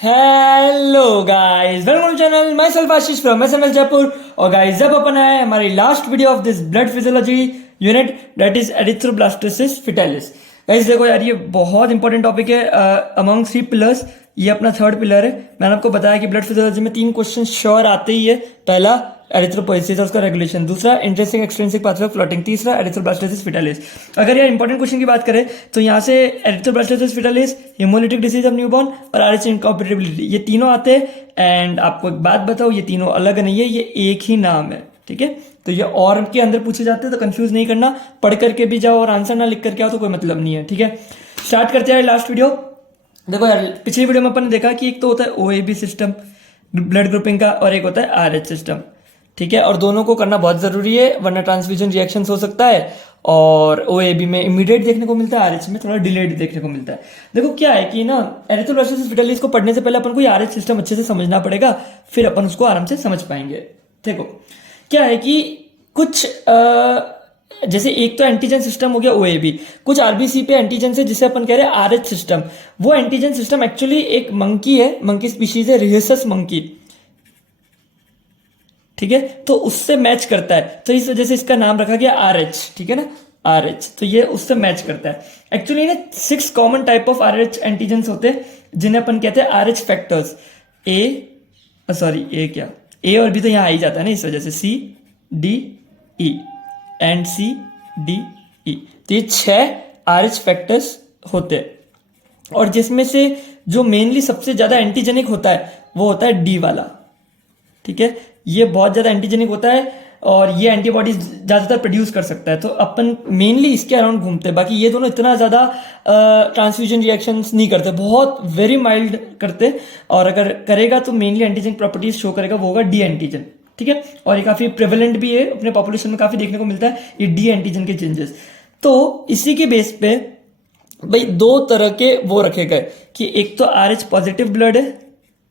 Hello guys, welcome to channel. My self Ashish from SML Jaipur. और guys, जब अपन आए हमारी last video of this blood physiology unit that is erythroblastosis fetalis. Guys देखो यार, ये बहुत इंपॉर्टेंट टॉपिक है अमंग 3 पिलर्स। ये अपना 3rd पिलर है। मैंने आपको बताया कि ब्लड फिजियोलॉजी में 3 क्वेश्चन श्योर आते ही है। पहला एरिथ्रोपोइसिस और उसका रेगुलेशन, दूसरा intrinsic extrinsic pathway of clotting, तीसरा एरिथ्रोब्लास्टोसिस फिटालिस। अगर यार इंपॉर्टेंट क्वेश्चन की बात करें तो यहाँ से erythroblastosis fetalis, haemolytic disease of newborn और आरएच इनकॉम्पेटिबिलिटी, ये तीनों आते हैं। एंड आपको एक बात बताओ, ये तीनों अलग नहीं है, ये एक ही नाम है। ठीक है, तो ये और के अंदर पूछे जाते हैं, तो कंफ्यूज नहीं करना। पढ़ करके भी जाओ और आंसर ना लिख करके आओ तो कोई मतलब नहीं है। ठीक है, स्टार्ट करते हैं लास्ट वीडियो। देखो यार, पिछली वीडियो में अपन ने देखा कि एक तो होता है ओएबी सिस्टम ब्लड ग्रुपिंग का, और एक होता है आरएच सिस्टम। ठीक है, और दोनों को करना बहुत जरूरी है, वरना ट्रांसफ्यूजन रिएक्शंस हो सकता है। और ओएबी में इमीडिएट देखने को मिलता है, आरएच में थोड़ा डिलेड देखने को मिलता है। देखो क्या है कि ना, एरिथ्रोब्लास्टोसिस फिटालिस को पढ़ने से पहले अपन को ये आरएच सिस्टम अच्छे से समझना पड़ेगा, फिर अपन उसको आराम से समझ पाएंगे। देखो क्या है कि कुछ जैसे एक तो एंटीजन सिस्टम हो गया ओएबी, कुछ आरबीसी पे एंटीजन से जिसे अपन कह रहे हैं आरएच सिस्टम। वो एंटीजन सिस्टम एक्चुअली एक मंकी है, मंकी स्पीशीज है, रिहेसस मंकी। ठीक है, तो उससे मैच करता है, तो इस वजह से इसका नाम रखा गया आरएच। ठीक है ना, आरएच, तो ये उससे मैच करता है। एक्चुअली ना 6 common type of RH antigens होते हैं, जिन्हें अपन कहते हैं आरएच फैक्टर्स। ए और बी तो यहाँ आ ही जाता है ना, इस वजह से C D E and C D E, तो ये 6 आरएच फैक्टर्स होते हैं। और जिसमें से जो मेनली सबसे ज्यादा एंटीजेनिक होता है वो होता है डी वाला। ठीक है, ये बहुत ज्यादा एंटीजेनिक होता है और ये एंटीबॉडीज ज्यादातर प्रोड्यूस कर सकता है, तो अपन मेनली इसके अराउंड घूमते हैं। बाकी ये दोनों इतना ज्यादा ट्रांसफ्यूजन रिएक्शंस नहीं करते, बहुत वेरी माइल्ड करते। और अगर करेगा तो मेनली एंटीजन प्रॉपर्टीज शो करेगा, वो होगा डी एंटीजन। ठीक है, और ये काफी प्रेवलेंट भी है, अपने पॉपुलेशन में काफी देखने को मिलता है ये डी एंटीजन के चेंजेस। तो इसी के बेस पे भाई 2 तरह के वो रखे गए कि एक तो आरएच पॉजिटिव ब्लड है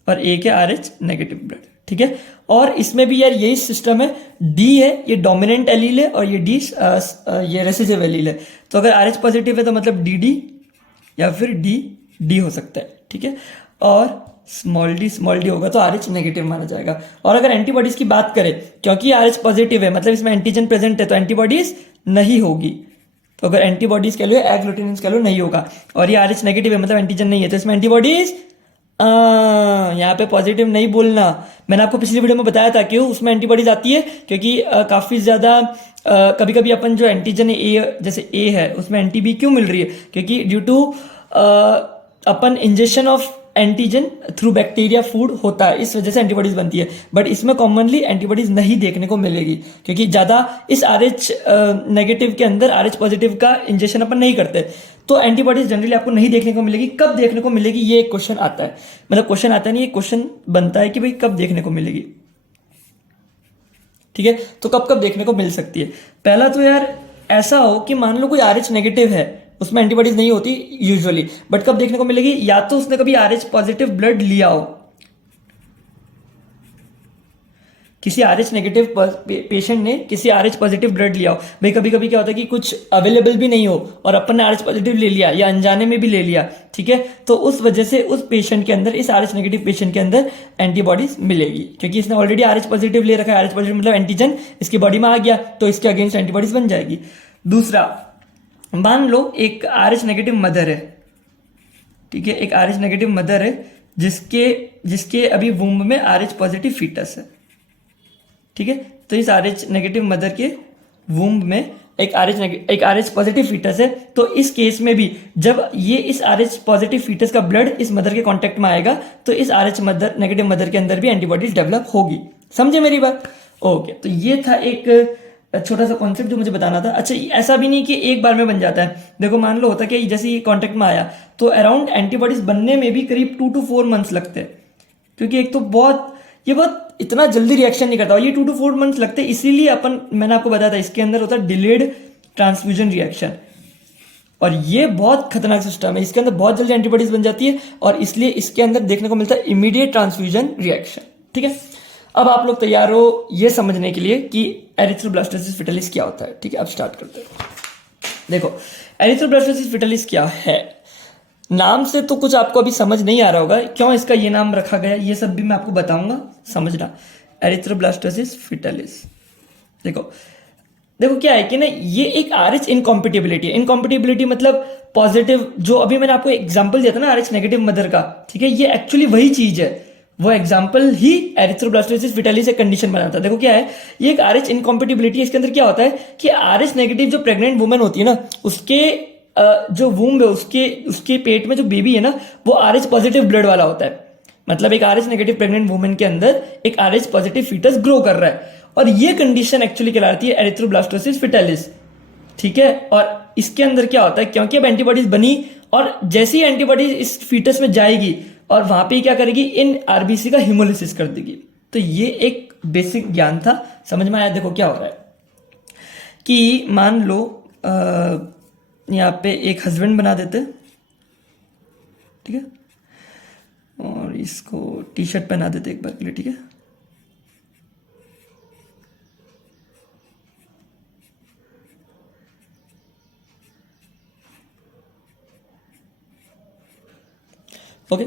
और एक है आरएच नेगेटिव ब्लड। ठीक है, और इसमें भी यार यही सिस्टम है, डी है ये डोमिनेंट एलील है और ये डी ये रेसिसिव एलील है। तो अगर आरएच पॉजिटिव है तो मतलब डी या फिर डी हो सकता है। ठीक है, और स्मॉल डी होगा तो आरएच नेगेटिव माना जाएगा। और अगर एंटीबॉडीज की बात करें, क्योंकि आरएच पॉजिटिव है मतलब इसमें एंटीजन प्रेजेंट है, तो एंटीबॉडीज नहीं होगी। तो अगर एंटीबॉडीज कह लो, एग्लूटिनिन्स कह लो, नहीं होगा। और ये आरएच नेगेटिव है मतलब एंटीजन नहीं है, तो इसमें एंटीबॉडीज यहाँ पे पॉजिटिव नहीं बोलना। मैंने आपको पिछली वीडियो में बताया था क्यों उसमें एंटीबॉडीज आती है, क्योंकि काफी ज्यादा कभी कभी अपन जो एंटीजन ए, जैसे ए है, उसमें एंटी बी क्यों मिल रही है, क्योंकि ड्यू टू अपन injection of antigen through bacteria food होता है, इस वजह से एंटीबॉडीज बनती है। बट इसमें कॉमनली एंटीबॉडीज नहीं देखने को मिलेगी, क्योंकि ज्यादा इस आरएच नेगेटिव के अंदर आरएच पॉजिटिव का इंजेक्शन अपन नहीं करते, तो एंटीबॉडीज जनरली आपको नहीं देखने को मिलेगी। कब देखने को मिलेगी, ये एक क्वेश्चन आता है, मतलब क्वेश्चन आता नहीं, ये क्वेश्चन बनता है कि भाई कब देखने को मिलेगी। ठीक है, तो कब कब देखने को मिल सकती है। पहला तो यार ऐसा हो कि मान लो कोई आरएच नेगेटिव है, उसमें एंटीबॉडीज नहीं होती यूजुअली, बट कब देखने को मिलेगी, या तो उसने कभी आरएच पॉजिटिव ब्लड लिया हो, किसी आरएच नेगेटिव पेशेंट ने किसी आरएच पॉजिटिव ब्लड लिया हो। भाई कभी कभी क्या होता है कि कुछ अवेलेबल भी नहीं हो और अपन ने आरएच पॉजिटिव ले लिया, या अनजाने में भी ले लिया। ठीक है, तो उस वजह से उस पेशेंट के अंदर, इस आरएच नेगेटिव पेशेंट के अंदर एंटीबॉडीज मिलेगी, क्योंकि इसने ऑलरेडी आरएच पॉजिटिव ले रखा है। आरएच पॉजिटिव मतलब एंटीजन इसकी बॉडी में आ गया, तो इसके अगेंस्ट एंटीबॉडीज बन जाएगी। दूसरा, मान लो एक आरएच नेगेटिव मदर है। ठीक है, एक आरएच नेगेटिव मदर है जिसके अभी वूम्ब में आरएच पॉजिटिव फीटस है। ठीक है, तो इस आरएच नेगेटिव मदर के वूम्ब में एक आरएच पॉजिटिव फीटस है। तो इस केस में भी जब ये इस आरएच पॉजिटिव फीटस का ब्लड इस मदर के कांटेक्ट में आएगा, तो इस आरएच नेगेटिव मदर के अंदर भी एंटीबॉडीज डेवलप होगी। समझे मेरी बात? ओके, तो ये था एक छोटा सा कॉन्सेप्ट जो मुझे बताना था। अच्छा, ऐसा भी नहीं कि एक बार में बन जाता है। देखो मान लो होता कि जैसे ये कांटेक्ट में आया, तो अराउंड एंटीबॉडीज बनने में भी करीब 2 to 4 मंथ्स लगते हैं, क्योंकि एक तो ये बहुत इतना जल्दी रिएक्शन नहीं करता, ये 2 to 4 मंथ्स लगते हैं। इसीलिए मैंने आपको बताया था इसके अंदर होता है डिलेड ट्रांसफ्यूजन रिएक्शन, और ये बहुत खतरनाक सिस्टम है। इसके अंदर बहुत जल्दी एंटीबॉडीज बन जाती है, और इसलिए इसके अंदर देखने को मिलता है इमीडिएट ट्रांसफ्यूजन रिएक्शन। ठीक है, अब आप लोग तैयार हो ये समझने के लिए कि एरिथ्रोब्लास्टोसिस फिटालिस क्या होता है। ठीक है, अब स्टार्ट करते हैं। देखो एरिथ्रोब्लास्टोसिस फिटालिस क्या है। नाम से तो कुछ आपको अभी समझ नहीं आ रहा होगा क्यों इसका ये नाम रखा गया, ये सब भी मैं आपको बताऊंगा, समझना। Erythroblastosis fetalis. देखो देखो क्या है कि ना ये एक आरएच इनकॉम्पिटिबिलिटी है। इनकॉम्पिटिबिलिटी मतलब पॉजिटिव, जो अभी मैंने आपको एग्जांपल दिया था ना आरएच नेगेटिव मदर का, ठीक है, ये एक्चुअली वही चीज है, वो एग्जांपल ही एरिथ्रोब्लास्टोसिस फिटालिस एक कंडीशन बनाता है। देखो क्या है, ये एक आरएच इनकॉम्पिटिबिलिटी है। इसके अंदर क्या होता है कि आरएच नेगेटिव जो प्रेग्नेंट वुमेन होती है ना, उसके जो वूम्ब है, उसके उसके पेट में जो बेबी है ना, वो आरएच पॉजिटिव ब्लड वाला होता है। मतलब एक आरएच नेगेटिव प्रेग्नेंट वुमेन के अंदर एक आरएच पॉजिटिव फीटस ग्रो कर रहा है, और ये कंडीशन एक्चुअली कहलाती है एरिथ्रोब्लास्टोसिस फिटालिस, ठीक है। और इसके अंदर क्या होता है, क्योंकि अब एंटीबॉडीज बनी, और जैसी एंटीबॉडीज इस फीटस में जाएगी और वहां पे क्या करेगी, इन आरबीसी का हिमोलिसिस कर देगी। तो ये एक बेसिक ज्ञान था, समझ में आया। देखो क्या हो रहा है कि मान लो यहाँ पे एक हस्बैंड बना देते, ठीक है, और इसको टी शर्ट पहना देते एक बार के लिए, ठीक है। ओके,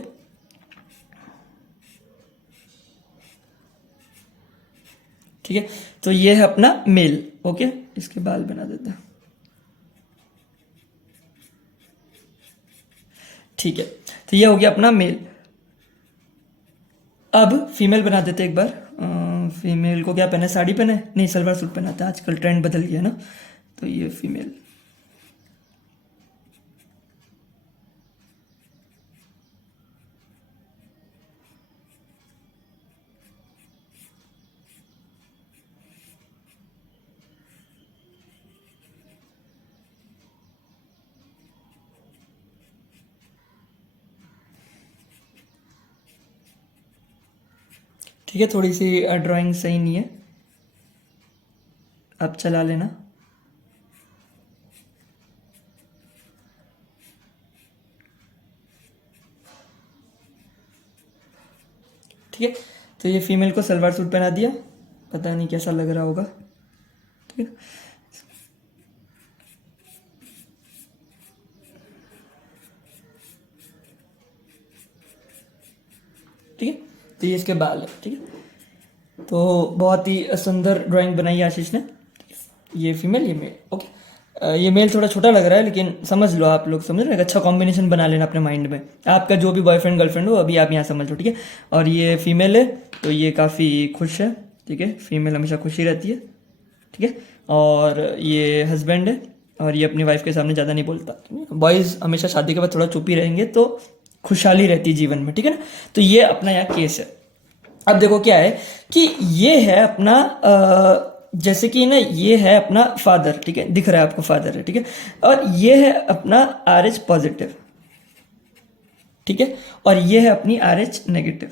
ठीक है, तो ये है अपना मेल। ओके, इसके बाल बना देते हैं, ठीक है। तो ये हो गया अपना मेल। अब फीमेल बना देते एक बार। फीमेल को क्या पहने, साड़ी पहने, नहीं सलवार सूट पहनाते हैं, आजकल ट्रेंड बदल गया ना। तो ये फीमेल, ठीक है। थोड़ी सी ड्राइंग सही नहीं है, आप चला लेना। ठीक है, तो ये फीमेल को सलवार सूट पहना दिया, पता नहीं कैसा लग रहा होगा, ठीक है। ठीक है, तो ये इसके बाल है, ठीक है। तो बहुत ही सुंदर ड्राइंग बनाई है आशीष ने। ये फीमेल, ये मेल, ओके। ये मेल थोड़ा छोटा लग रहा है, लेकिन समझ लो, आप लोग समझ रहे हो, एक अच्छा कॉम्बिनेशन बना लेना अपने माइंड में। आपका जो भी बॉयफ्रेंड गर्लफ्रेंड हो, अभी आप यहाँ समझ लो, ठीक है। और ये फीमेल है, तो ये काफ़ी खुश है, ठीक है। फीमेल हमेशा खुशी रहती है, ठीक है। और ये हस्बैंड है, और ये अपनी वाइफ के सामने ज़्यादा नहीं बोलता। बॉयज़ हमेशा शादी के बाद थोड़ा चुप ही रहेंगे, तो खुशहाली रहती है जीवन में, ठीक है ना। तो ये अपना यहाँ केस है। अब देखो क्या है कि ये है अपना जैसे कि ना, ये है अपना फादर, ठीक है, दिख रहा है आपको, फादर है, ठीक है। और ये है अपना आर एच पॉजिटिव, ठीक है, और ये है अपनी आर एच नेगेटिव,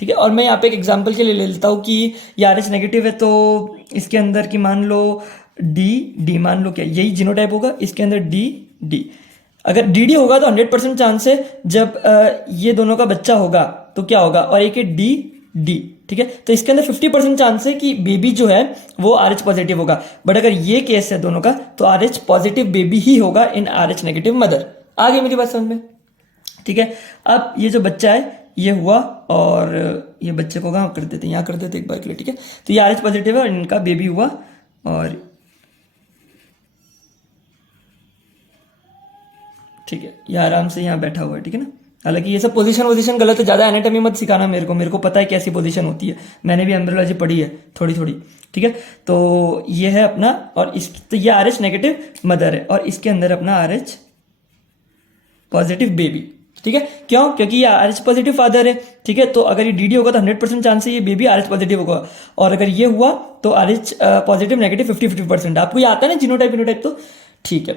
ठीक है। और मैं यहाँ पे एक एग्जांपल के लिए ले लेता हूँ कि ये आर एच नेगेटिव है, तो इसके अंदर की मान लो डी मान लो, क्या यही जीनोटाइप होगा, इसके अंदर डी। अगर डी होगा तो 100% चांस है जब ये दोनों का बच्चा होगा तो क्या होगा, और एक है डी, ठीक है। तो इसके अंदर 50% चांस है कि बेबी जो है वो आर एच पॉजिटिव होगा। बट अगर ये केस है दोनों का, तो आर एच पॉजिटिव बेबी ही होगा in R H negative mother. आ गई मेरी बात समझ में, ठीक है। अब ये जो बच्चा है ये हुआ, और ये बच्चे को कहाँ कर देते हैं, यहाँ कर देते एक बार के लिए, ठीक है। तो ये आर एच पॉजिटिव है और इनका बेबी हुआ, और ठीक है, ये आराम से यहाँ बैठा हुआ है, ठीक है ना। हालांकि ये सब पोजीशन गलत है, ज़्यादा एनाटॉमी मत सिखाना मेरे को पता है कैसी पोजीशन होती है, मैंने भी एम्ब्रियोलॉजी पढ़ी है थोड़ी थोड़ी, ठीक है। तो ये है अपना, और इस तो ये आर एच नेगेटिव मदर है, और इसके अंदर अपना आर एच पॉजिटिव बेबी, ठीक है। क्यों, क्योंकि ये आर एच पॉजिटिव फादर है, ठीक है। तो अगर ये डी होगा तो 100% चांस है ये बेबी आर एच पॉजिटिव होगा, और अगर ये हुआ तो आर एच पॉजिटिव नेगेटिव 50-50%। आपको ये आता है ना जीनोटाइप, तो ठीक है।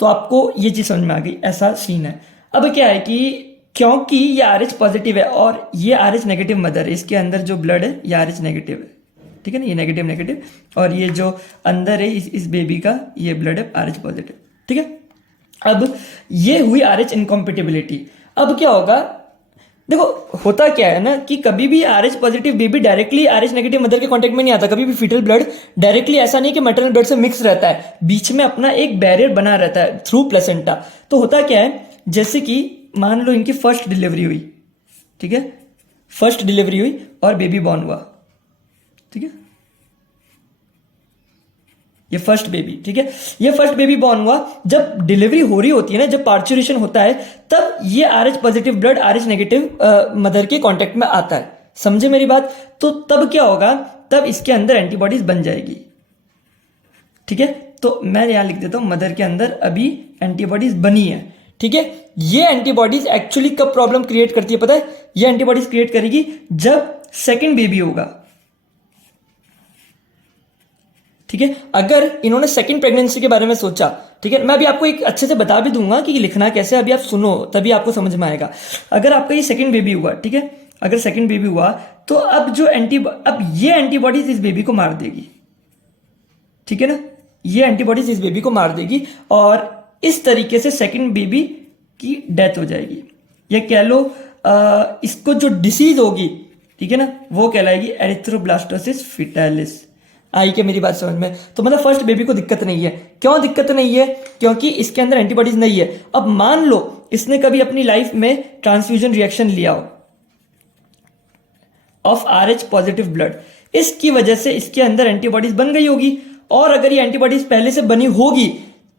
तो आपको ये चीज़ समझ में आ गई, ऐसा सीन है। अब क्या है कि क्योंकि ये आर एच पॉजिटिव है और ये आर एच नेगेटिव मदर है, इसके अंदर जो ब्लड है ये आर एच नेगेटिव है, ठीक है ना, ये नेगेटिव, और ये जो अंदर है इस बेबी का ये ब्लड है आर एच पॉजिटिव, ठीक है। अब ये हुई आर एच इनकॉम्पिटिबिलिटी। अब क्या होगा, देखो होता क्या है ना कि कभी भी are H positive baby directly are H negative mother के कांटेक्ट में नहीं आता। कभी भी फीटल ब्लड डायरेक्टली ऐसा नहीं कि मैटरनल ब्लड से मिक्स रहता है, बीच में अपना एक बैरियर बना रहता है थ्रू प्लेसेंटा। तो होता क्या है जैसे कि मान लो इनकी फर्स्ट डिलीवरी हुई, ठीक है, फर्स्ट डिलीवरी हुई और बेबी बॉर्न हुआ, ठीक है, ये फर्स्ट बेबी, ठीक है, ये फर्स्ट बेबी बॉर्न हुआ। जब डिलीवरी हो रही होती है ना, जब पार्चुरेशन होता है, तब ये RH positive blood RH negative mother के कांटेक्ट में आता है, समझे मेरी बात। तो तब क्या होगा, तब इसके अंदर एंटीबॉडीज बन जाएगी, ठीक है। तो मैं यहां लिख देता हूं, मदर के अंदर अभी एंटीबॉडीज बनी है, ठीक है। ये एंटीबॉडीज एक्चुअली कब प्रॉब्लम क्रिएट करती है पता है, ये एंटीबॉडीज क्रिएट करेगी जब सेकंड बेबी होगा, ठीक है। अगर इन्होंने सेकंड प्रेगनेंसी के बारे में सोचा, ठीक है, मैं अभी आपको एक अच्छे से बता भी दूंगा कि लिखना कैसे, अभी आप सुनो तभी आपको समझ में आएगा। अगर आपका ये सेकंड बेबी हुआ, ठीक है, अगर सेकंड बेबी हुआ तो अब जो अब ये एंटीबॉडीज इस बेबी को मार देगी, ठीक है ना, ये एंटीबॉडीज इस बेबी को मार देगी और इस तरीके से सेकंड बेबी की डेथ हो जाएगी। या कह लो इसको जो डिसीज होगी, ठीक है ना, वो कहलाएगी एरिथ्रोब्लास्टोसिस फिटालिस। आई क्या मेरी बात समझ में। तो मतलब फर्स्ट बेबी को दिक्कत नहीं है। क्यों दिक्कत नहीं है, क्योंकि इसके अंदर एंटीबॉडीज नहीं है। अब मान लो इसने कभी अपनी लाइफ में ट्रांसफ्यूजन रिएक्शन लिया हो ऑफ RH पॉजिटिव ब्लड, इसकी वजह से इसके अंदर एंटीबॉडीज बन गई होगी। और अगर ये एंटीबॉडीज पहले से बनी होगी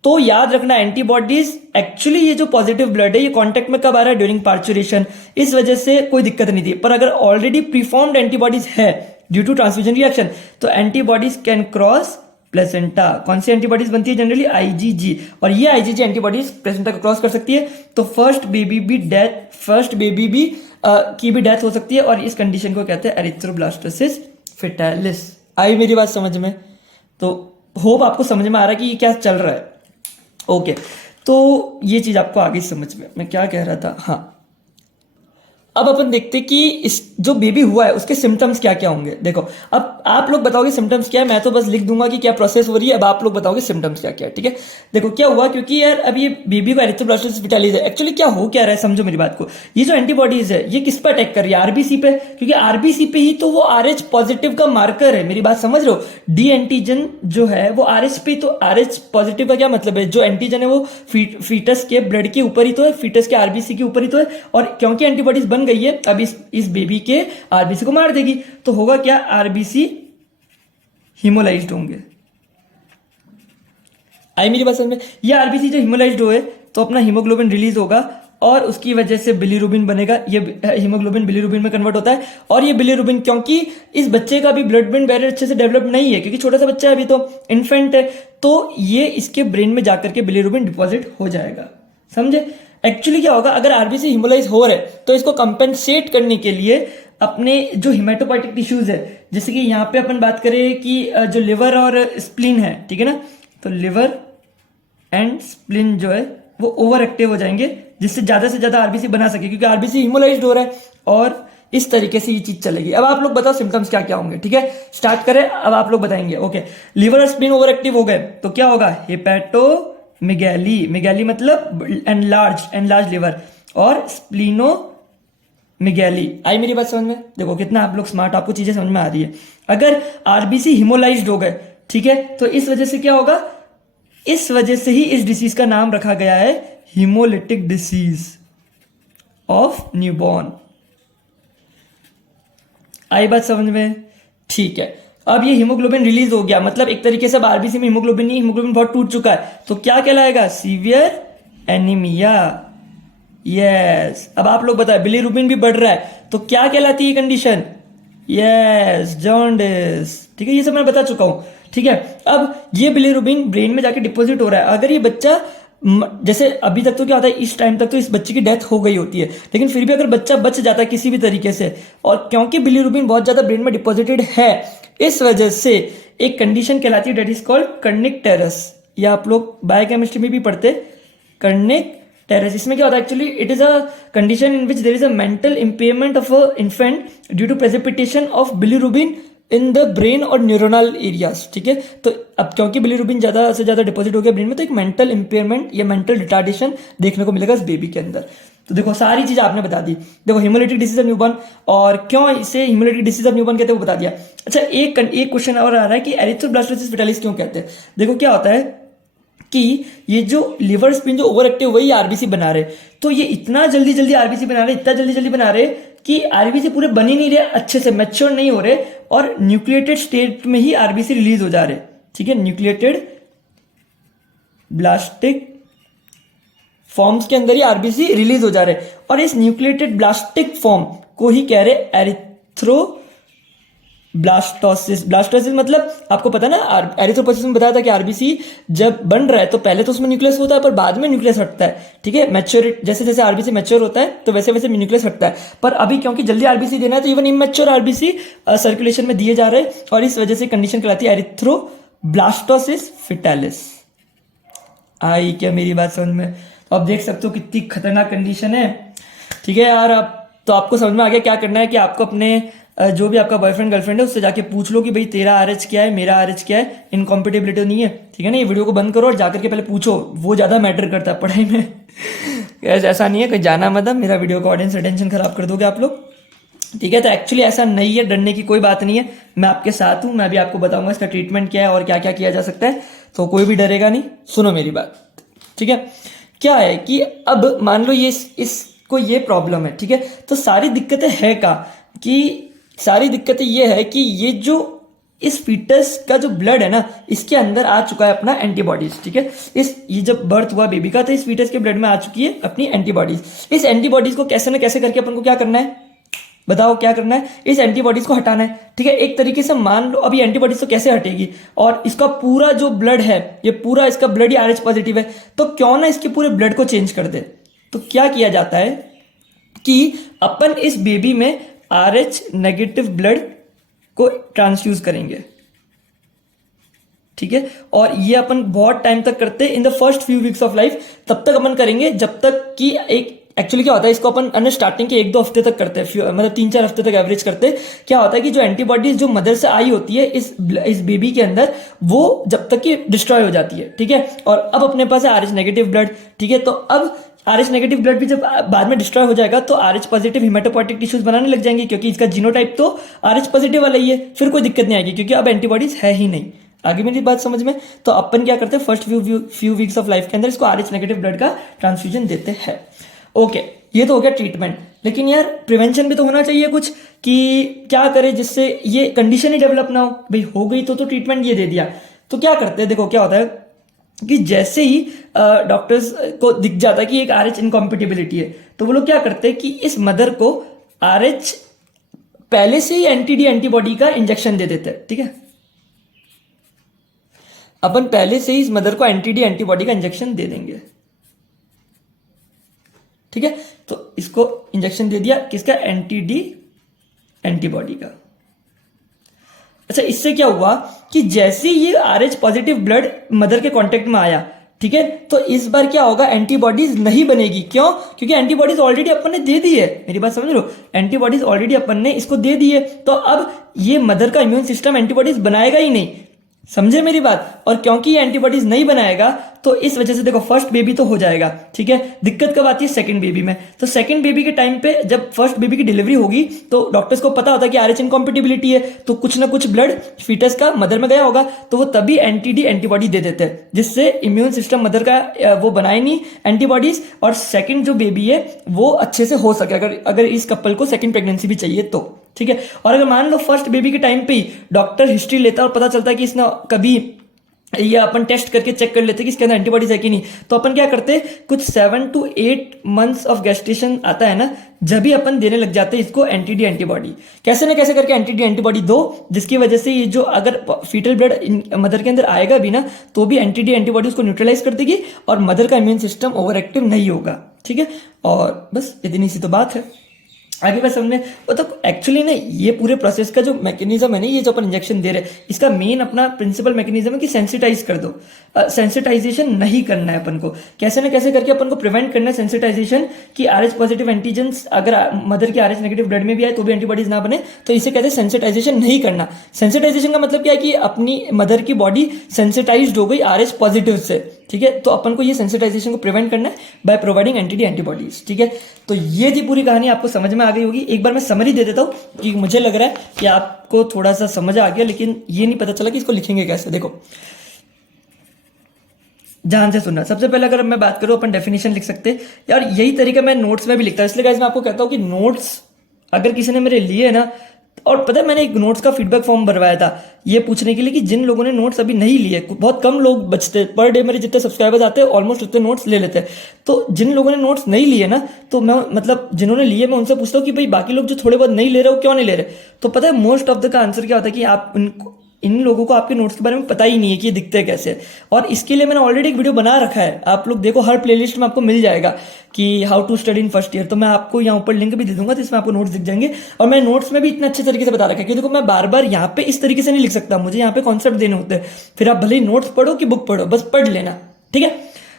तो याद रखना, एंटीबॉडीज एक्चुअली ये जो पॉजिटिव ब्लड है ये कांटेक्ट में कब आ रहा है, ड्यूरिंग पार्चुरेशन, इस वजह से कोई दिक्कत नहीं थी। पर अगर ऑलरेडी प्रीफॉर्म्ड एंटीबॉडीज है ड्यू टू ट्रांसफ्यूजन रिएक्शन, तो एंटीबॉडीज कैन क्रॉस प्लेसेंटा। कौन सी एंटीबॉडीज बनती है जनरली, IgG, और ये IgG एंटीबॉडीज प्लेसेंटा को क्रॉस कर सकती है। तो फर्स्ट बेबी भी की भी डेथ हो सकती है और इस कंडीशन को कहते हैं एरिथ्रोब्लास्टोसिस फिटालिस। आई मेरी बात समझ में। तो होप आपको समझ में आ रहा है कि ये क्या चल रहा है। ओके, तो ये चीज आपको आगे समझ में, मैं क्या कह रहा था, हाँ। अब अपन देखते कि इस जो बेबी हुआ है उसके सिम्टम्स क्या क्या होंगे। देखो, अब आप लोग बताओगे सिम्टम्स क्या है, मैं तो बस लिख दूंगा कि क्या प्रोसेस हो रही है। अब आप लोग बताओगे सिम्टम्स क्या क्या है, ठीक है। देखो क्या हुआ, क्योंकि यार अब ये बेबी को एरिथ्रोब्लास्टोसिस फिटालिस है, एक्चुअली क्या हो क्या रहा है, समझो मेरी बात को। ये जो एंटीबॉडीज है ये किस पर अटैक कर रही है, RBC पे, क्योंकि RBC पे ही तो वो RH पॉजिटिव का मार्कर है। मेरी बात समझ रहे हो, डी एंटीजन जो है वो RH पे, तो RH पॉजिटिव का क्या मतलब है, जो एंटीजन है वो फीटस के ब्लड के ऊपर ही तो है, फीटस के RBC के ऊपर ही तो है। और क्योंकि एंटीबॉडीज बन गई है, अब इस बेबी के RBC को मार देगी, तो होगा क्या, RBC हीमोलाइज्ड होंगे। आई मेरी बात समझ में। ये RBC जो हीमोलाइज्ड हुए तो अपना हीमोग्लोबिन रिलीज होगा और उसकी वजह से बिलीरुबिन बनेगा। ये हीमोग्लोबिन बिलीरुबिन में कन्वर्ट होता है और ये बिलीरुबिन, क्योंकि इस बच्चे का भी ब्लड ब्रेन बैरियर अच्छे से डेवलप नहीं है, क्योंकि छोटा सा बच्चा है अभी, तो इन्फेंट है, तो ये इसके ब्रेन में जाकर के बिलीरुबिन डिपॉजिट हो जाएगा, समझे। एक्चुअली क्या होगा, अगर RBC हीमोलाइज हो रहे तो इसको कंपेंसेट करने के लिए अपने जो हिमेटोपोइटिक टिश्यूज है, जैसे कि यहाँ पे अपन बात करें कि जो लिवर और स्प्लीन है, ठीक है ना, तो लिवर एंड स्प्लीन जो है वो ओवर एक्टिव हो जाएंगे, जिससे ज्यादा से ज्यादा RBC बना सके, क्योंकि RBC हीमोलाइज्ड हो रहा है और इस तरीके से ये चीज चलेगी। अब आप लोग बताओ सिम्टम्स क्या क्या होंगे, ठीक है, स्टार्ट करें। अब आप लोग बताएंगे। ओके, लिवर और स्प्लीन ओवर एक्टिव हो गए तो क्या होगा, हेपेटोमेगाली मतलब एनलार्ज लिवर, और स्प्लीनोमेगाली। आई मेरी बात समझ में। देखो कितना आप लोग स्मार्ट, आपको चीजें समझ में आ रही है। अगर RBC हीमोलाइज्ड हो गए, ठीक है, तो इस वजह से क्या होगा, इस वजह से ही इस डिसीज का नाम रखा गया है हीमोलिटिक डिसीज ऑफ न्यूबॉर्न। आई बात समझ में, ठीक है। अब ये हीमोग्लोबिन रिलीज हो गया, मतलब एक तरीके से अब RBC में हीमोग्लोबिन नहीं, हीमोग्लोबिन बहुत टूट चुका है, तो क्या कहलाएगा, सीवियर एनीमिया। यस, अब आप लोग बताएं, बिलीरुबिन भी बढ़ रहा है तो क्या कहलाती है कंडीशन, यस, जॉन्डिस। ठीक है, ये सब मैं बता चुका हूं, ठीक है। अब ये बिलीरुबिन ब्रेन में जाके डिपॉजिट हो रहा है। अगर ये बच्चा, जैसे अभी तक तो क्या होता है, इस टाइम तक तो इस बच्चे की डेथ हो गई होती है, लेकिन फिर भी अगर बच्चा बच जाता है किसी भी तरीके से, और क्योंकि बिलीरुबिन बहुत ज्यादा ब्रेन में डिपॉजिटेड है, इस वजह से एक कंडीशन कहलाती है that is called kernicterus. या आप लोग बायोकेमिस्ट्री में भी पढ़ते, कर्निक टेरस। इसमें क्या होता है, actually it is a condition in which there is a mental impairment of a infant due to precipitation of bilirubin in the brain और न्यूरोनल एरियाज। ठीक है, तो अब क्योंकि बिलीरुबिन ज्यादा से ज्यादा डिपॉजिट हो गया ब्रेन में, तो एक मेंटल इंपेयरमेंट या मेंटल रिटार्डेशन देखने को मिलेगा इस बेबी के अंदर। तो देखो सारी चीज आपने बता दी। देखो हीमोलिटिक डिसीज ऑफ न्यूबॉर्न, और क्यों इसे हीमोलिटिक डिसीज ऑफ न्यूबॉर्न कहते हैं वो बता दिया। अच्छा, एक क्वेश्चन और आ रहा है कि एरिथ्रोब्लास्टोसिस फिटालिस क्यों कहते हैं। देखो क्या होता है कि ये जो लिवर स्पिन जो ओवर एक्टिव वही आरबीसी बना रहे, तो ये इतना जल्दी जल्दी आरबीसी बना रहे, इतना जल्दी जल्दी बना रहे कि आरबीसी पूरे बन ही नहीं रहे, अच्छे से मैच्योर नहीं हो रहे और न्यूक्लिएटेड स्टेट में ही आरबीसी रिलीज हो जा रहे। ठीक है, न्यूक्लिएटेड ब्लास्टिक फॉर्म्स के अंदर ही आरबीसी रिलीज हो जा रहे और इस न्यूक्लिएटेड ब्लास्टिक फॉर्म को ही कह रहे एरिथ्रोब्लास्टोसिस। ब्लास्टोसिस मतलब आपको पता ना, एरिथ्रोपोसिस में बताया था कि आरबीसी जब बन रहा है तो पहले तो उसमें न्यूक्लियस होता है पर बाद में न्यूक्लियस हटता है। ठीक है, मैच्योर जैसे जैसे आरबीसी मैच्योर होता है तो वैसे वैसे न्यूक्लियस हटता है, पर अभी क्योंकि जल्दी आरबीसी देना है तो इवन इमैच्योर आरबीसी सर्कुलेशन में दिए जा रहे हैं और इस वजह से कंडीशन कहलाती है एरिथ्रोब्लास्टोसिस फिटालिस। आई क्या मेरी बात समझ में? तो आप देख सकते हो कितनी खतरनाक कंडीशन है। ठीक है यार, अब तो आपको समझ में आ गया क्या करना है कि आपको अपने जो भी आपका बॉयफ्रेंड गर्लफ्रेंड है उससे जाके पूछ लो कि भाई तेरा आरएच क्या है, मेरा आरएच क्या है, इनकॉम्पिटिबिलिटी नहीं है। ठीक है ना, ये वीडियो को बंद करो और जाकर के पहले पूछो, वो ज़्यादा मैटर करता है पढ़ाई में। ऐसा नहीं है कहीं जाना मतलब मेरा वीडियो का ऑडियंस अटेंशन खराब कर दोगे आप लोग। ठीक है, तो एक्चुअली ऐसा नहीं है, डरने की कोई बात नहीं है, मैं आपके साथ हूँ, मैं भी आपको बताऊंगा इसका ट्रीटमेंट क्या है और क्या क्या किया जा सकता है, तो कोई भी डरेगा नहीं। सुनो मेरी बात। ठीक है, क्या है कि अब मान लो ये इसको ये प्रॉब्लम है। ठीक है, तो सारी दिक्कतें है का कि सारी दिक्कतें ये है कि ये जो इस फीटस का जो ब्लड है ना इसके अंदर आ चुका है अपना एंटीबॉडीज। ठीक है, ये जब बर्थ हुआ बेबी का तो इस फीटस के ब्लड में आ चुकी है अपनी एंटीबॉडीज। इस एंटीबॉडीज को कैसे ना कैसे करके अपन को क्या करना है, बताओ क्या करना है? इस एंटीबॉडीज को हटाना है। ठीक है, एक तरीके से मान लो अभी एंटीबॉडीज तो कैसे हटेगी और इसका पूरा जो ब्लड है ये पूरा इसका ब्लड ही आरएच पॉजिटिव है, तो क्यों ना इसके पूरे ब्लड को चेंज कर दे। तो क्या किया जाता है कि अपन इस बेबी में आरएच नेगेटिव ब्लड को ट्रांसफ्यूज करेंगे। ठीक है, और ये अपन बहुत टाइम तक करते हैं, in the first few weeks of life, तब तक अपन करेंगे जब तक कि एक एक्चुअली क्या होता है इसको अपन स्टार्टिंग के 1-2 हफ्ते तक करते हैं, मतलब 3-4 हफ्ते तक एवरेज करते हैं। क्या होता है कि जो एंटीबॉडीज जो मदर से आई होती है इस बेबी के अंदर वो जब तक कि डिस्ट्रॉय हो जाती है। ठीक है, और अब अपने पास है आरएच नेगेटिव ब्लड। ठीक है, तो अब आरएच नेगेटिव ब्लड भी जब बाद में डिस्ट्रॉय हो जाएगा तो आरएच पॉजिटिव हिमेटोपोइटिक टिश्यूज बनाने लग जाएंगे, क्योंकि इसका जीनोटाइप तो आरएच पॉजिटिव वाला ही है, फिर कोई दिक्कत नहीं आएगी क्योंकि अब एंटीबॉडीज है ही नहीं। आगे मेरी बात समझ में? तो अपन क्या करते हैं first few weeks of life के अंदर इसको आरएच नेगेटिव ब्लड का ट्रांसफ्यूजन देते हैं। ओके, ये तो हो गया ट्रीटमेंट, लेकिन यार प्रिवेंशन भी तो होना चाहिए कुछ कि क्या करे जिससे ये कंडीशन ही डेवलप ना हो। भाई हो गई तो ट्रीटमेंट ये दे दिया, तो क्या करते हैं? देखो क्या होता है कि जैसे ही डॉक्टर्स को दिख जाता है कि एक आरएच इनकॉम्पिटिबिलिटी है तो वो लोग क्या करते हैं कि इस मदर को आरएच पहले से ही एंटीडी एंटीबॉडी का इंजेक्शन दे देते हैं। ठीक है, अपन पहले से ही इस मदर को एंटीडी एंटीबॉडी का इंजेक्शन दे देंगे। ठीक है, तो इसको इंजेक्शन दे दिया किसका? एंटीडी एंटीबॉडी का। अच्छा, इससे क्या हुआ कि जैसे ये आरएच पॉजिटिव ब्लड मदर के कांटेक्ट में आया, ठीक है, तो इस बार क्या होगा? एंटीबॉडीज नहीं बनेगी। क्यों? क्योंकि एंटीबॉडीज ऑलरेडी अपन ने दे दी है। मेरी बात समझ लो, एंटीबॉडीज ऑलरेडी अपन ने इसको दे दी है, तो अब ये मदर का इम्यून सिस्टम एंटीबॉडीज बनाएगा ही नहीं। समझे मेरी बात? और क्योंकि ये एंटीबॉडीज नहीं बनाएगा तो इस वजह से देखो फर्स्ट बेबी तो हो जाएगा। ठीक है, दिक्कत कब आती है? सेकंड बेबी में। तो सेकंड बेबी के टाइम पे जब फर्स्ट बेबी की डिलीवरी होगी तो डॉक्टर्स को पता होता है कि आरएच इनकॉम्पिटिबिलिटी है, तो कुछ ना कुछ ब्लड फीटस का मदर में गया होगा, तो वो तभी एंटीडी एंटीबॉडी दे देते हैं जिससे इम्यून सिस्टम मदर का वो बनाए नहीं एंटीबॉडीज, और सेकेंड जो बेबी है वो अच्छे से हो सके अगर इस कपल को सेकेंड प्रेगनेंसी भी चाहिए तो। ठीक है, और अगर मान लो फर्स्ट बेबी के टाइम पे ही डॉक्टर हिस्ट्री लेता है और पता चलता है कि इसने कभी ये अपन टेस्ट करके चेक कर लेते कि इसके अंदर एंटीबॉडीज है कि नहीं, तो अपन क्या करते, कुछ 7 to 8 मंथ्स ऑफ गेस्टेशन आता है ना, जब भी अपन देने लग जाते हैं इसको एंटीडी एंटीबॉडी। कैसे ना कैसे करके एंटीडी एंटीबॉडी दो, जिसकी वजह से ये जो अगर फीटल ब्लड मदर के अंदर आएगा भी ना तो भी एंटीडी एंटीबॉडी उसको न्यूट्रलाइज कर देगी और मदर का इम्यून सिस्टम ओवर एक्टिव नहीं होगा। ठीक है, और बस इतनी सी तो बात है। आगे बस हमने वो तो एक्चुअली ना ये पूरे प्रोसेस का जो मैकेनिज्म है ना, ये जो अपन इंजेक्शन दे रहे हैं इसका मेन अपना प्रिंसिपल मैकेनिज्म है कि सेंसिटाइज कर दो। सेंसिटाइजेशन नहीं करना है अपन को, कैसे ना कैसे करके अपन को प्रिवेंट करना है सेंसिटाइजेशन, कि आरएच पॉजिटिव एंटीजेंस अगर मदर की आरएच नेगेटिव ब्लड में भी आए तो भी एंटीबॉडीज ना बने, तो इसे कहते हैं सेंसिटाइजेशन नहीं करना। सेंसिटाइजेशन का मतलब क्या है कि अपनी मदर की बॉडी सेंसिटाइज्ड हो गई आरएच पॉजिटिव से। ठीक है, तो अपन को ये सेंसिटाइजेशन को प्रिवेंट करना है बाय प्रोवाइडिंग एंटीडी एंटीबॉडीज। ठीक है, तो ये थी पूरी कहानी, आपको समझ में आ गई होगी। एक बार मैं समरी दे देता हूँ कि मुझे लग रहा है कि आपको थोड़ा सा समझ आ गया, लेकिन ये नहीं पता चला कि इसको लिखेंगे कैसे। देखो, ध्यान से सुनना। सबसे पहले अगर मैं बात करूं, अपन डेफिनेशन लिख सकते हैं यार, यही तरीका मैं नोट्स में भी लिखता हूं, इसलिए गाइस मैं आपको कहता हूं कि नोट्स अगर किसी ने मेरे लिए ना, और पता है मैंने एक नोट्स का फीडबैक फॉर्म भरवाया था ये पूछने के लिए कि जिन लोगों ने नोट्स अभी नहीं लिए, बहुत कम लोग बचते, पर डे मेरे जितने सब्सक्राइबर्स आते हैं ऑलमोस्ट उतने नोट्स ले लेते हैं, तो जिन लोगों ने नोट्स नहीं लिए ना, तो मैं मतलब जिन्होंने लिए मैं उनसे पूछता हूँ कि भाई बाकी लोग जो थोड़े बहुत नहीं ले रहे हो क्यों नहीं ले रहे, तो पता है मोस्ट ऑफ द का आंसर क्या होता है कि आप इन लोगों को आपके नोट्स के बारे में पता ही नहीं है कि ये दिखते कैसे। और इसके लिए मैंने ऑलरेडी एक वीडियो बना रखा है, आप लोग देखो, हर प्लेलिस्ट में आपको मिल जाएगा कि how to study in first year, तो मैं आपको यहाँ ऊपर लिंक भी दे दूंगा, तो इसमें आपको नोट्स दिख जाएंगे। और मैं नोट्स में भी इतने अच्छे तरीके से बता रखा है कि देखो मैं बार बार यहाँ पे इस तरीके से नहीं लिख सकता, मुझे यहाँ पे कॉन्सेप्ट देने होते हैं, फिर आप भले ही नोट्स पढ़ो कि बुक पढ़ो, बस पढ़ लेना, ठीक है।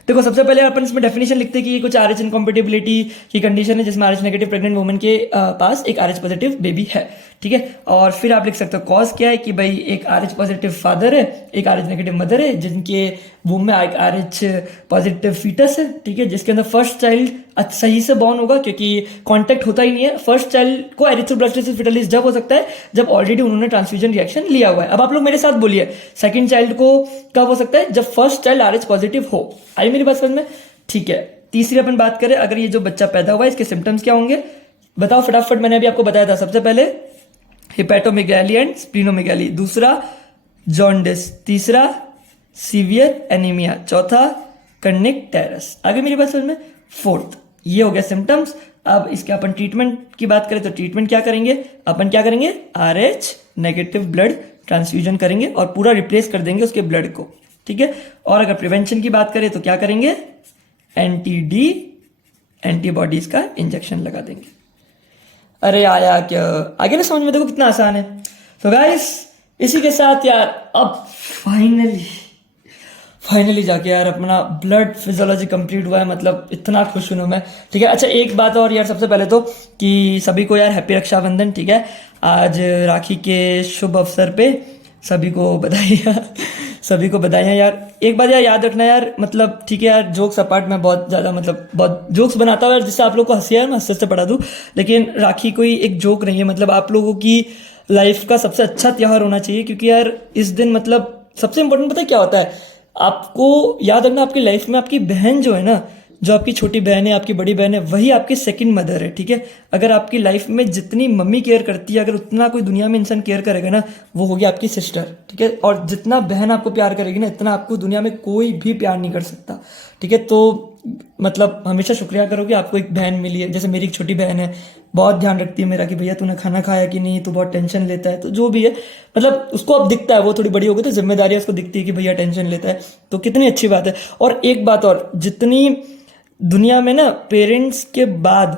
देखो सबसे पहले अपन इसमें डेफिनेशन लिखते हैं कि ये कुछ RH इनकम्पेटिबिलिटी की कंडीशन है जिसमें RH नेगेटिव प्रेग्नेंट वुमन के पास एक RH पॉजिटिव बेबी है, ठीक है। और फिर आप लिख सकते हो कॉज क्या है कि भाई एक RH पॉजिटिव फादर है, एक RH नेगेटिव मदर है, जिनके वूम में एक RH पॉजिटिव फीटस है, ठीक है, जिसके अंदर फर्स्ट चाइल्ड सही से बॉर्न होगा क्योंकि कांटेक्ट होता ही नहीं है। फर्स्ट चाइल्ड को एरिथ्रोब्लास्टोसिस फेटालिस जब हो सकता है जब ऑलरेडी उन्होंने ट्रांसफ्यूजन रिएक्शन लिया हुआ है। अब आप लोग मेरे साथ बोलिए, सेकंड चाइल्ड को कब हो सकता है, जब फर्स्ट चाइल्ड RH पॉजिटिव हो। आई मेरी बात समझ में, ठीक है। तीसरी अपन बात करें, अगर ये जो बच्चा पैदा हुआ है इसके सिम्टम्स क्या होंगे, बताओ फटाफट। मैंने अभी आपको बताया था, सबसे पहले हिपैटोमेगाली एंड स्प्लीनोमेगाली, दूसरा जॉन्डिस, तीसरा सीवियर एनीमिया, चौथा कर्निक टेरस। आगे मेरी बात समझ में, फोर्थ ये हो गया सिम्टम्स। अब इसके अपन ट्रीटमेंट की बात करें तो ट्रीटमेंट क्या करेंगे, अपन क्या करेंगे, RH नेगेटिव ब्लड ट्रांसफ्यूजन करेंगे और पूरा रिप्लेस कर देंगे उसके ब्लड को, ठीक है। और अगर प्रिवेंशन की बात करें तो क्या करेंगे, anti-D एंटीबॉडीज का इंजेक्शन लगा देंगे। अरे आया क्या, आगे ना समझ में, देखो कितना आसान है। तो गाइस इसी के साथ यार अब फाइनली जाके यार अपना ब्लड फिजियोलॉजी कंप्लीट हुआ है, मतलब इतना खुश हूं मैं, ठीक है। अच्छा एक बात और यार, सबसे पहले तो कि सभी को यार हैप्पी रक्षाबंधन, ठीक है। आज राखी के शुभ अवसर पे सभी को बधाइयाँ सभी को बधाइयाँ यार। एक बात यार याद रखना यार, मतलब ठीक है यार, जोक्स अपार्ट मैं बहुत ज़्यादा मतलब बहुत जोक्स बनाता हूँ यार, जिससे आप लोग को हंसी है मैं हंस से पढ़ा दूँ, लेकिन राखी कोई एक जोक नहीं है, मतलब आप लोगों की लाइफ का सबसे अच्छा त्यौहार होना चाहिए, क्योंकि यार इस दिन मतलब सबसे इंपॉर्टेंट पता है क्या होता है, आपको याद रखना आपकी लाइफ में आपकी बहन जो है ना, जो आपकी छोटी बहन है, आपकी बड़ी बहन है, वही आपकी सेकंड मदर है, ठीक है। अगर आपकी लाइफ में जितनी मम्मी केयर करती है, अगर उतना कोई दुनिया में इंसान केयर करेगा ना, वो होगी आपकी सिस्टर, ठीक है। और जितना बहन आपको प्यार करेगी ना, इतना आपको दुनिया में कोई भी प्यार नहीं कर सकता, ठीक है। तो मतलब हमेशा शुक्रिया करो कि आपको एक बहन मिली है। जैसे मेरी एक छोटी बहन है, बहुत ध्यान रखती है मेरा कि भैया तूने खाना खाया कि नहीं, तू बहुत टेंशन लेता है, तो जो भी है मतलब उसको अब दिखता है, वो थोड़ी बड़ी हो गई तो जिम्मेदारी उसको दिखती है कि भैया टेंशन लेता है, तो कितनी अच्छी बात है। और एक बात और, जितनी दुनिया में ना पेरेंट्स के बाद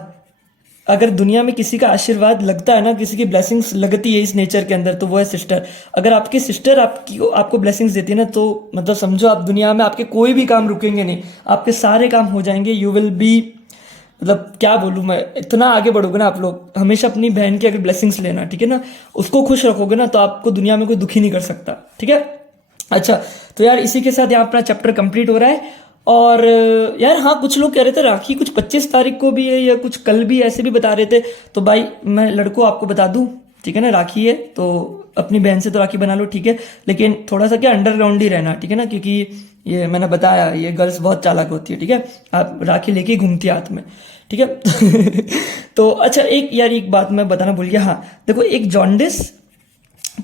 अगर दुनिया में किसी का आशीर्वाद लगता है ना, किसी की ब्लेसिंग्स लगती है इस नेचर के अंदर, तो वो है सिस्टर। अगर आपकी सिस्टर आपको ब्लेसिंग्स देती है ना, तो मतलब समझो आप दुनिया में आपके कोई भी काम रुकेंगे नहीं, आपके सारे काम हो जाएंगे। यू विल बी, मतलब क्या बोलूँ मैं, इतना आगे बढ़ोगे ना आप लोग। हमेशा अपनी बहन की अगर ब्लेसिंग्स लेना, ठीक है ना, उसको खुश रखोगे ना, तो आपको दुनिया में कोई दुखी नहीं कर सकता, ठीक है। अच्छा तो यार इसी के साथ यहाँ अपना चैप्टर कंप्लीट हो रहा है। और यार हाँ, कुछ लोग कह रहे थे राखी कुछ 25 तारीख को भी है या कुछ कल भी, ऐसे भी बता रहे थे, तो भाई मैं लड़कों आपको बता दूं, ठीक है ना, राखी है तो अपनी बहन से तो राखी बना लो, ठीक है, लेकिन थोड़ा सा क्या अंडरग्राउंड ही रहना, ठीक है ना, क्योंकि ये मैंने बताया ये गर्ल्स बहुत चालाक होती है, ठीक है, आप राखी लेके घूमती है हाथ में, ठीक है। तो अच्छा एक बात मैं बताना भूल गया, हाँ देखो, एक जॉन्डिस,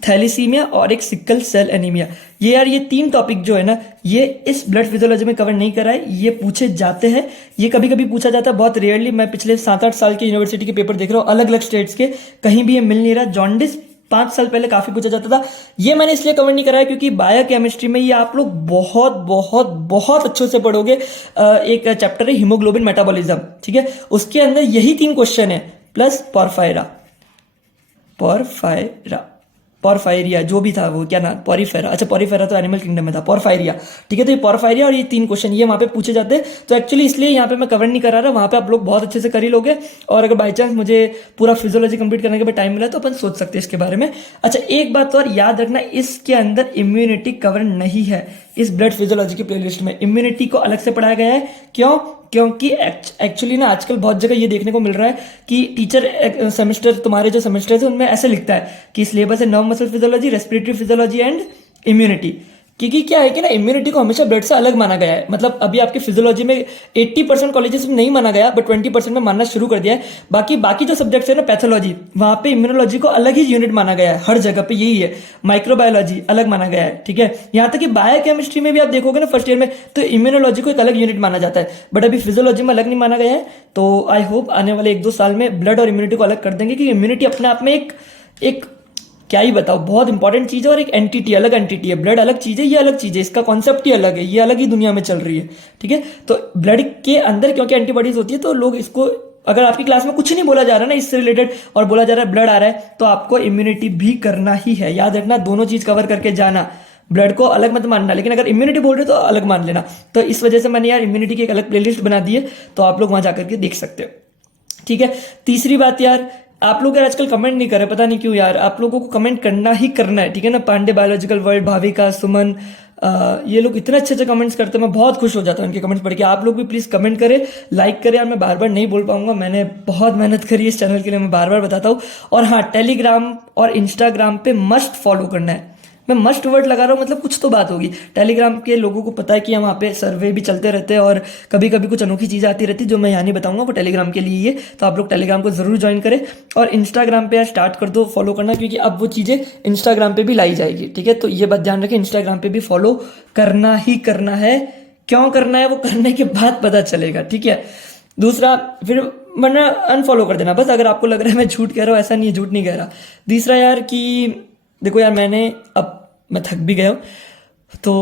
थैलीसीमिया और एक सिकल सेल एनीमिया, ये तीन टॉपिक जो है ना, ये इस ब्लड फिजियोलॉजी में कवर नहीं करा है, ये पूछे जाते हैं, ये कभी कभी पूछा जाता है, बहुत रेयरली। मैं पिछले 7-8 साल के यूनिवर्सिटी के पेपर देख रहा हूँ अलग अलग स्टेट्स के, कहीं भी ये मिल नहीं रहा। जॉन्डिस 5 साल पहले काफी पूछा जाता था, ये मैंने इसलिए कवर नहीं कराया क्योंकि बायोकेमिस्ट्री में ये आप लोग बहुत बहुत बहुत अच्छे से पढ़ोगे। एक चैप्टर है हीमोग्लोबिन मेटाबॉलिज्म, ठीक है, उसके अंदर यही 3 क्वेश्चन है, प्लस पॉरफायरिया जो भी था, वो क्या नाम, पॉरीफेरा, अच्छा पॉरीफेरा तो एनिमल किंगडम में था, पॉरफायरिया, ठीक है। तो ये पॉरफायरिया और ये 3 क्वेश्चन ये वहाँ पे पूछे जाते हैं, तो एक्चुअली इसलिए यहाँ पे मैं कवर नहीं करा रहा, वहाँ पे आप लोग बहुत अच्छे से कर ही लोगे। और अगर बाई चांस मुझे पूरा फिजियोलॉजी कंप्लीट करने के बाद टाइम मिला तो अपन सोच सकते हैं इसके बारे में। अच्छा एक बात और याद रखना, इसके अंदर इम्यूनिटी कवर नहीं है, इस ब्लड फिजियोलॉजी की प्लेलिस्ट में इम्यूनिटी को अलग से पढ़ाया गया है। क्यों? क्योंकि एक्चुअली ना आजकल बहुत जगह ये देखने को मिल रहा है कि टीचर सेमेस्टर, तुम्हारे जो सेमेस्टर है उनमें ऐसे लिखता है कि सिलेबस है nerve muscle physiology, respiratory physiology and immunity. क्योंकि क्या है कि ना इम्यूनिटी को हमेशा ब्लड से अलग माना गया है। मतलब अभी आपके फिजियोलॉजी में 80% कॉलेजेस में नहीं माना गया, बट 20% में मानना शुरू कर दिया है। बाकी जो सब्जेक्ट्स है ना पैथोलॉजी, वहाँ पे इम्यूनोलॉजी को अलग ही यूनिट माना गया है, हर जगह पे यही है। माइक्रोबायोलॉजी अलग माना गया है, ठीक है। यहाँ तक कि बायोकेमिस्ट्री में भी आप देखोगे ना फर्स्ट ईयर में, तो इम्यूनोलॉजी को एक अलग यूनिट माना जाता है, बट अभी फिजियोलॉजी में अलग नहीं माना गया है। तो आई होप आने वाले 1-2 साल में ब्लड और इम्यूनिटी को अलग कर देंगे, कि इम्यूनिटी अपने आप में एक क्या ही बताओ, बहुत इंपॉर्टेंट चीज है, और एक एंटिटी, अलग एंटिटी है। ब्लड अलग चीज है, ये अलग चीज है, इसका कॉन्सेप्ट ही अलग है, ये अलग ही दुनिया में चल रही है, ठीक है। तो ब्लड के अंदर क्योंकि एंटीबॉडीज होती है, तो लोग इसको, अगर आपकी क्लास में कुछ नहीं बोला जा रहा ना इससे रिलेटेड, और बोला जा रहा है ब्लड आ रहा है, तो आपको इम्यूनिटी भी करना ही है। याद रखना, दोनों चीज कवर करके जाना, ब्लड को अलग मत मानना, लेकिन अगर इम्यूनिटी बोल रहे हो तो अलग मान लेना। तो इस वजह से मैंने यार इम्यूनिटी की एक अलग प्लेलिस्ट बना दी है, तो आप लोग वहां जाकर के देख सकते हो, ठीक है। तीसरी बात यार, आप लोग यार आजकल कमेंट नहीं कर रहे, पता नहीं क्यों यार। आप लोगों को कमेंट करना ही करना है, ठीक है ना। पांडे बायोलॉजिकल वर्ल्ड, भाविका, सुमन, ये लोग इतने अच्छे अच्छे कमेंट्स करते हैं, मैं बहुत खुश हो जाता हूँ उनके कमेंट्स पढ़ के। आप लोग भी प्लीज़ कमेंट करें, लाइक करें यार। मैं बार बार नहीं बोल पाऊंगा, मैंने बहुत मेहनत करी इस चैनल के लिए, मैं बार बार बताता हूँ। और हाँ, टेलीग्राम और इंस्टाग्राम पे मस्ट फॉलो करना है। मैं मस्ट वर्ड लगा रहा हूँ, मतलब कुछ तो बात होगी। टेलीग्राम के लोगों को पता है कि वहाँ पे सर्वे भी चलते रहते हैं, और कभी कभी कुछ अनोखी चीज़ें आती रहती है जो मैं यहाँ नहीं बताऊंगा, वो टेलीग्राम के लिए ही है। तो आप लोग टेलीग्राम को जरूर ज्वाइन करें, और इंस्टाग्राम पे यार स्टार्ट कर दो फॉलो करना, क्योंकि अब वो चीज़ें इंस्टाग्राम पे भी लाई जाएगी, ठीक है। तो ये बात ध्यान रखें, इंस्टाग्राम पे भी फॉलो करना ही करना है। क्यों करना है वो करने के बाद पता चलेगा, ठीक है। दूसरा, फिर वरना अनफॉलो कर देना बस, अगर आपको लग रहा है मैं झूठ कह रहा हूँ, ऐसा नहीं है, झूठ नहीं कह रहा। तीसरा यार कि देखो यार, मैं थक भी गया हूँ, तो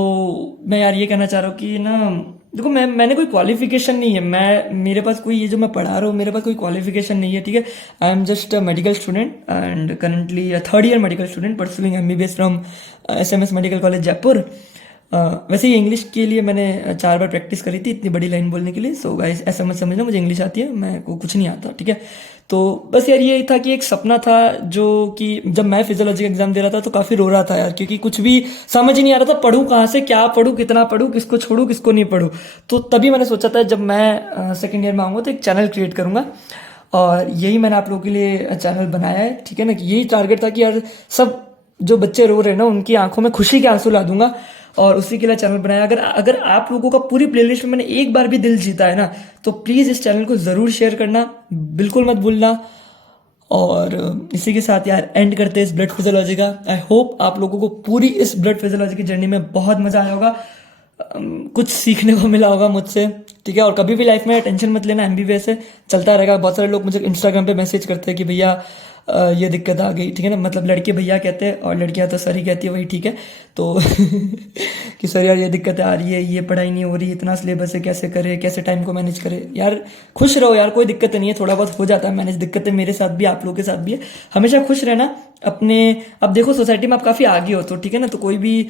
मैं यार ये कहना चाह रहा हूँ कि ना देखो, मैंने कोई क्वालिफिकेशन नहीं है, मेरे पास कोई, ये जो मैं पढ़ा रहा हूँ मेरे पास कोई क्वालिफिकेशन नहीं है, ठीक है। I am just a medical student and currently a 3rd year medical student pursuing MBBS from SMS medical college Jaipur. वैसे ही इंग्लिश के लिए मैंने 4 बार प्रैक्टिस करी थी इतनी बड़ी लाइन बोलने के लिए। सो गाइस, ऐसा मत समझना मुझे इंग्लिश आती है, मैं को कुछ नहीं आता, ठीक है। तो बस यार ये था कि एक सपना था, जो कि जब मैं फिजियोलॉजी का एग्जाम दे रहा था तो काफ़ी रो रहा था यार, क्योंकि कुछ भी समझ ही नहीं आ रहा था, पढ़ूँ कहाँ से, क्या पढ़ूँ, कितना पढ़ूँ, किसको छोड़ूँ, किसको नहीं पढ़ूँ। तो तभी मैंने सोचा था जब मैं 2nd ईयर में आऊँगा तो एक चैनल क्रिएट करूँगा, और यही मैंने आप लोगों के लिए चैनल बनाया है, ठीक है ना। कि यही टारगेट था कि यार सब जो बच्चे रो रहे हैं ना, उनकी आंखों में खुशी के आंसू ला दूंगा, और उसी के लिए चैनल बनाया। अगर आप लोगों का पूरी प्लेलिस्ट में मैंने एक बार भी दिल जीता है ना, तो प्लीज़ इस चैनल को ज़रूर शेयर करना, बिल्कुल मत भूलना। और इसी के साथ यार एंड करते हैं इस ब्लड फिजियोलॉजी का। आई होप आप लोगों को पूरी इस ब्लड फिजियोलॉजी की जर्नी में बहुत मज़ा आया होगा, कुछ सीखने को मिला होगा मुझसे, ठीक है। और कभी भी लाइफ में टेंशन मत लेना, MBBS से चलता रहेगा। बहुत सारे लोग मुझे इंस्टाग्राम पे मैसेज करते हैं कि भैया ये दिक्कत आ गई, ठीक है ना। मतलब लड़के भैया कहते हैं और लड़कियां तो सर ही कहती है, वही ठीक है। तो कि सर यार ये दिक्कत आ रही है, ये पढ़ाई नहीं हो रही, इतना सिलेबस है, कैसे करे, कैसे टाइम को मैनेज करे। यार खुश रहो यार, कोई दिक्कत नहीं है, थोड़ा बहुत हो जाता है मैनेज। दिक्कतें मेरे साथ भी, आप लोगों के साथ भी है, हमेशा खुश रहना अपने। अब देखो सोसाइटी में आप काफ़ी आगे हो, तो ठीक है ना, तो कोई भी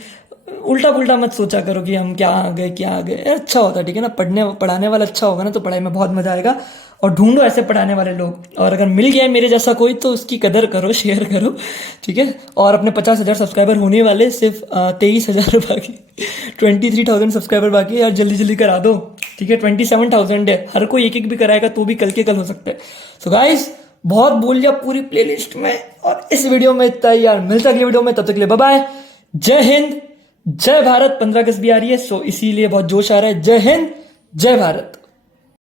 उल्टा पुल्टा मत सोचा करो कि हम क्या आ गए क्या आ गए। अच्छा होता है, ठीक है ना। पढ़ाने वाला अच्छा होगा ना, तो पढ़ाई में बहुत मजा आएगा। और ढूंढो ऐसे पढ़ाने वाले लोग, और अगर मिल गया है मेरे जैसा कोई तो उसकी कदर करो, शेयर करो, ठीक है। और अपने 50,000 सब्सक्राइबर होने वाले, सिर्फ 23,000 बाकी, 23,000 सब्सक्राइबर बाकी यार, जल्दी जल्दी करा दो, ठीक है। 27,000 है, हर कोई एक एक भी कराएगा तो भी कल के कल हो सकता है। सो गाइस, बहुत बोल लिया पूरी प्लेलिस्ट में, और इस वीडियो में इतना ही यार। मिलता अगली वीडियो में, तब तक के लिए बाय बाय, जय हिंद जय भारत। 15 अगस्त भी आ रही है, सो इसीलिए बहुत जोश आ रहा है। जय हिंद जय भारत।